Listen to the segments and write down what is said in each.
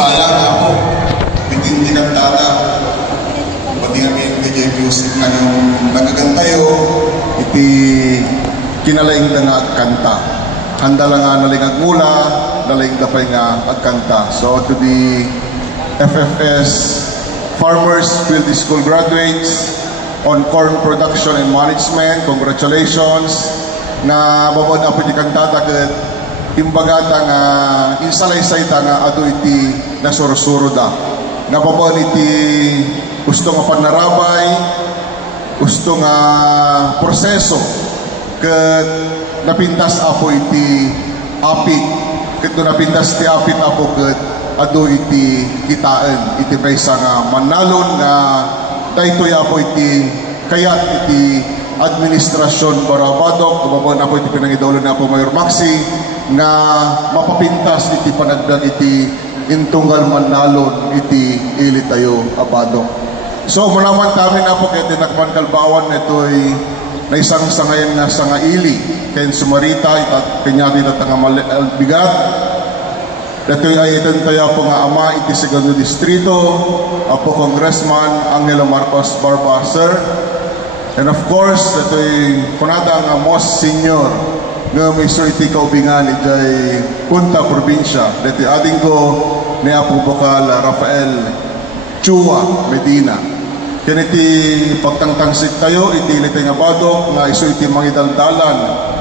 Salang ako, bitindi ng tata. Pati kami yung DJ Music na yung nagagantayo, iti kinalaing da nga agkanta. Handa lang nga naling agmula, nalaing da pa nga agkanta. So to the FFS Farmers Field School graduates on corn production and management, congratulations. Na babod na po iti kantata kat imbagata nga insalaysay ta nga ado iti nasurusuro da. Nababon iti gusto nga panarabay, gusto nga proseso kat napintas apo iti apit. Kat no napintas ti apit apo kat ado iti kitaan iti presa nga manalon nga daytoy apo iti kayat iti administrasyon Barabadok, kumabon na po iti pinangidolo na po Mayor Maxi na mapapintas iti panagdan iti intunggal manalon iti ili tayo Abadok. So mulaman kami na po kaya tinakman kalbawan ito'y na isang sangayan nga sanga ili kayo sumarita at kanyati na tanga bigat. Dato'y ay itantaya po nga ama iti segundo distrito apo Congressman Angelo Marcos Barba, sir. And of course, dato'y punata nga most senior nga may iti kaubingan iti Punta Probinsya. Dato'y ating ko ni Apo Bokal Rafael Chua Medina. Kaniti pagtangtangsik tayo, iti ilitay nga badok nga iso iti mangidaldalan.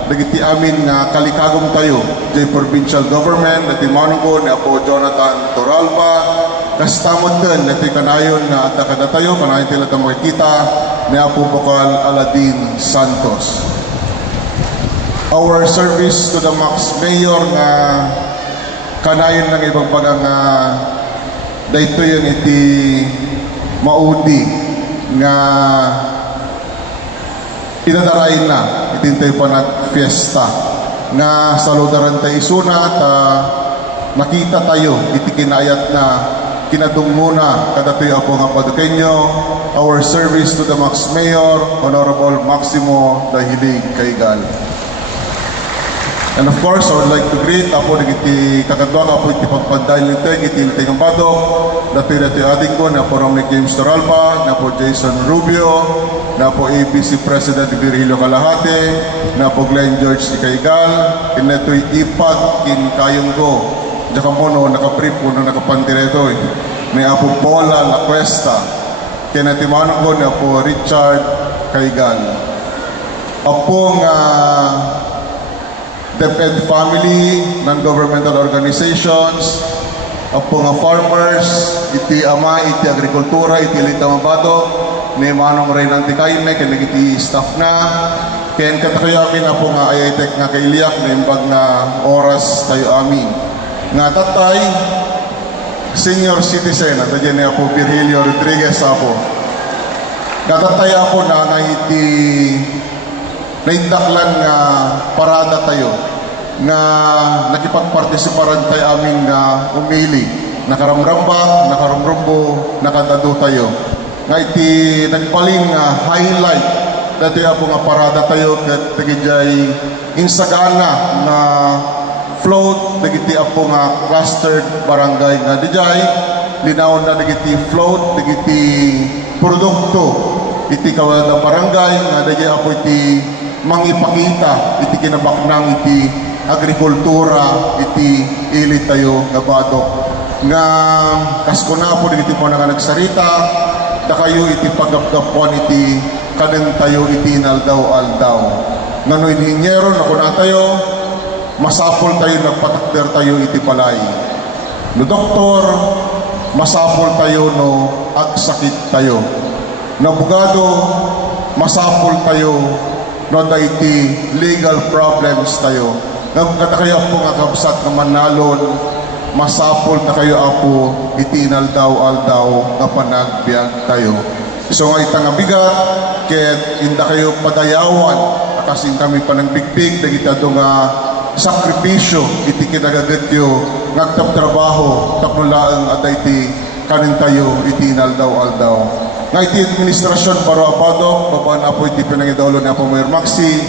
Dagiti amin nga kalikagom tayo iti provincial government, dati manugo ni Apo Jonathan Toralba. Kastamod din, dati kanayon nga at kada tayo, kanayon tila tayo makikita ni Apo Bokal Aladin Santos. Our service to the Max Mayor nga kanayon ng ibang bagang dahito yung iti maudi nga inadarain na itintay pa nag-fiesta nga saludaran tayo isuna at nakita tayo iti kinayat na kinadung muna kadatoy apo nga padukenyo. Our service to the Max Mayor, Honorable Maximo Dahilig Kaigal. And of course, I would like to greet apo iti kakadwa apo iti pagpandail niteng iti iliteng ang badok. Datoy ating ko na po Romney James Toralba, na po Jason Rubio, na po ABC President Virgilio Calahate, na po Glenn George Kaigal, kineto'y ipag kin kayong ko. Diyan mo no, nakaprip po no, nakapantireto ni Apo Paula La Cuesta. Kinatimanon ko ni Apo Richard Kaigal. Apo nga DepEd family, non-governmental organizations, apo nga farmers, iti ama, iti agrikultura, iti litamabado, ni Manong Reynaldi Kaime, kaya iti staff na, kaya katakayamin apo nga ayatek nga kailiyak, na imbag na oras tayo amin. Nga tatay, senior citizen, at dyan niya po Virgilio Rodriguez apo. Katatay apo na iti naindaklan nga parada tayo nga nakipagpartisiparan tayo aming umili. Nakaramrambak, nakarumrumbo, nakadado tayo. Nga iti nagpaling highlight dati apo nga parada tayo kat tagijay insagana na float dagiti apo nga clustered barangay nga dijay linawon na dagiti float dagiti produkto iti kawala barangay nga dijay apo iti mangipakita iti kinabaknang iti agrikultura iti ilit tayo nga badok nga kasko na po dagiti po nga nagsarita da kayo iti pagapgapuan iti kaden tayo iti inaldaw-aldaw ngano ininyero na kuna tayo masapol tayo nagpatakder tayo iti palay no doktor masapol tayo no agsakit tayo no abogado masapol tayo no da iti legal problems tayo nga kayo po nga kabsat nga manalon masapol na kayo apo iti inaldaw-aldaw nga panagbiag tayo. So nga itang bigat ket inda kayo padayawan kasing kami panagbigbig dagitado nga sakripisyo iti kinagagetyo ngagtabtrabaho tapnulaeng at iti kanin tayo iti inaldaw-aldaw. Nga iti administrasyon para apadok babaan apo iti pinangidaulo ni Apo Mayor Maxi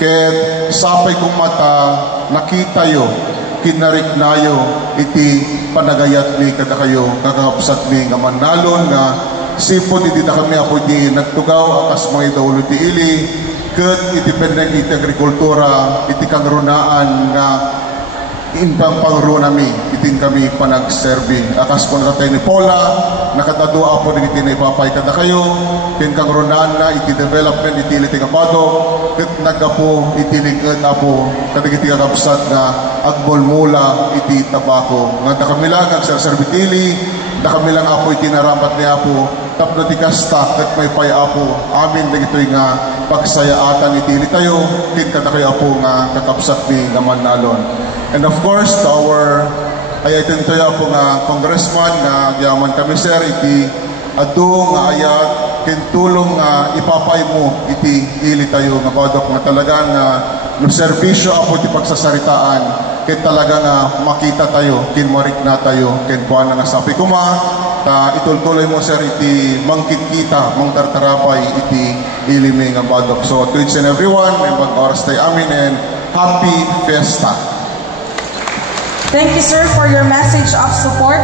ket sapay kong mata nakita yo kinariknayo iti panagayat mi kada kayo kakapsat mi nga manalon nga sipon iti da kami ako di nagtugaw akas mga idaulo ti ili ket iti pendeng iti agrikultura iti kangrunaan nga impang pangrunami itin kami panagserbi akas ko natatay ni Paula nakatadua po din iti na ipapay kada kayo ken kangrunaan na iti development iti ili tingapado ket nagapo iti liged apo kadig iti kakapsat nga agmulmula iti tabako nga da kami lang agserserbitili da kami lang apo iti narambat ni apo tapno ti kasta ket may pay apo amin dagitoy nga pagsayaatan iti ili tayo ken kada kayo apo nga kakapsat ni nga manalon. And of course, to our ayatin tayo po nga congressman nga agyaman kami sir, iti adu nga ayat kintulong nga ipapay mo iti ili tayo nga badok nga talaga nga no serbisyo apo ti pagsasaritaan ken talaga nga makita tayo kinmarik na tayo ken kuan nga sapi kuma ta itultuloy mo sir iti mangkitkita mangtartarapay iti ili mi nga badok. So to each and everyone, may oras tayo amin and happy fiesta. Thank you, sir, for your message of support.